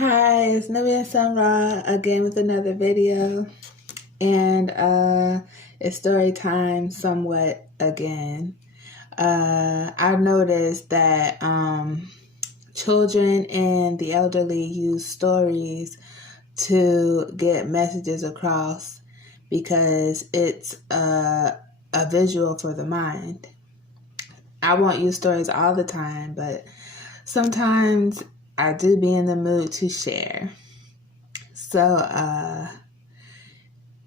Hi, it's Nubia Samra again with another video, and it's story time somewhat again. I've noticed that children and the elderly use stories to get messages across because it's a visual for the mind. I won't use stories all the time, but sometimes I do be in the mood to share. So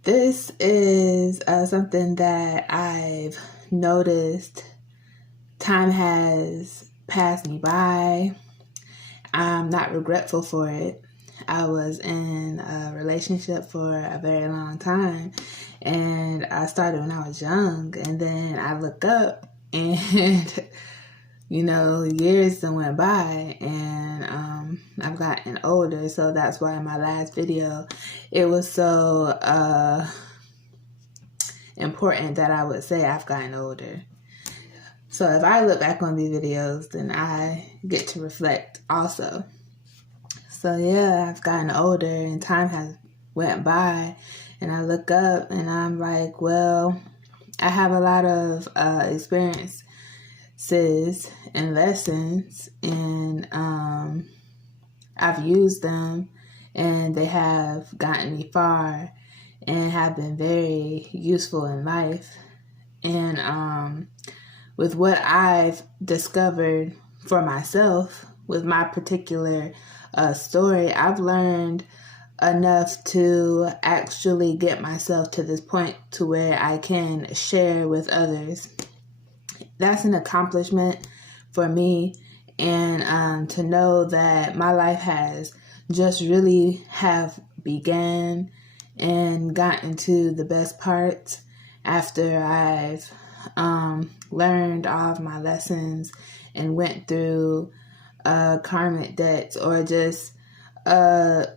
this is something that I've noticed. Time has passed me by. I'm not regretful for it. I was in a relationship for a very long time, and I started when I was young, and then I look up and years went by, and I've gotten older. So that's why in my last video, it was so important that I would say I've gotten older. So if I look back on these videos, then I get to reflect also. So yeah, I've gotten older and time has went by, and I look up and I'm like, well, I have a lot of experiences and lessons, and I've used them, and they have gotten me far and have been very useful in life. And with what I've discovered for myself with my particular story, I've learned enough to actually get myself to this point to where I can share with others. That's an accomplishment for me, and to know that my life has just really have began and gotten to the best parts after I've learned all of my lessons and went through karmic debts, or just a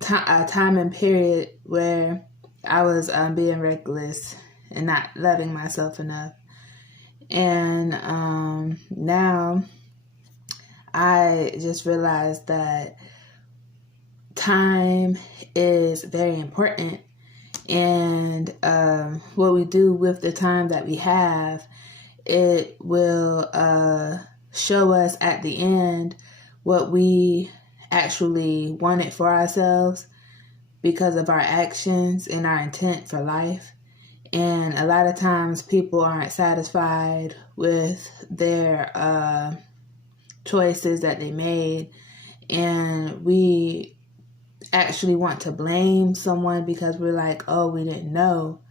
time and period where I was being reckless and not loving myself enough. And now I just realized that time is very important, and what we do with the time that we have, it will show us at the end what we actually wanted for ourselves because of our actions and our intent for life. And a lot of times people aren't satisfied with their choices that they made, and we actually want to blame someone because we're like, oh, we didn't know,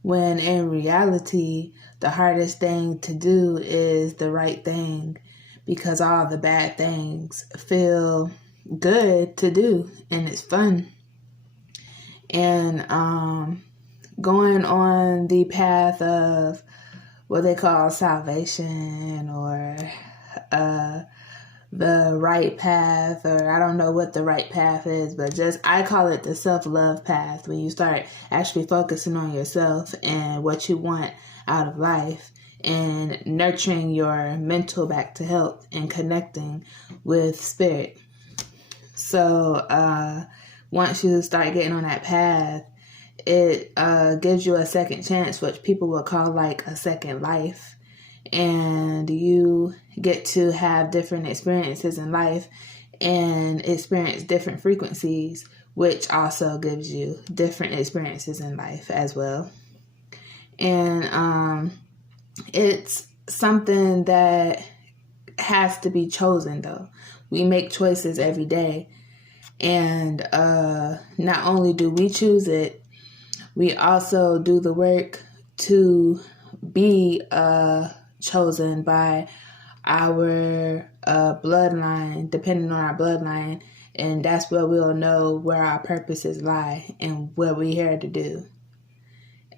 when in reality the hardest thing to do is the right thing, because all the bad things feel good to do and it's fun. And going on the path of what they call salvation, or the right path, or I don't know what the right path is, but just I call it the self-love path, when you start actually focusing on yourself and what you want out of life, and nurturing your mental back to health and connecting with spirit. So once you start getting on that path, it gives you a second chance, which people will call like a second life. And you get to have different experiences in life and experience different frequencies, which also gives you different experiences in life as well. And it's something that has to be chosen, though. We make choices every day. And not only do we choose it, we also do the work to be chosen by our bloodline, depending on our bloodline. And that's where we'll know where our purposes lie and what we're here to do.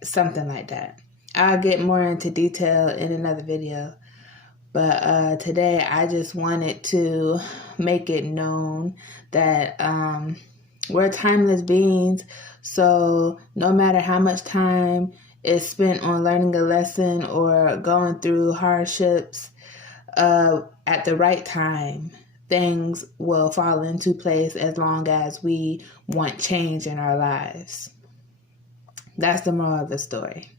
Something like that. I'll get more into detail in another video. But today I just wanted to make it known that we're timeless beings. So no matter how much time is spent on learning a lesson or going through hardships, at the right time, things will fall into place as long as we want change in our lives. That's the moral of the story.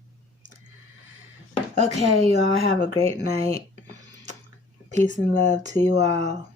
Okay, you all have a great night. Peace and love to you all.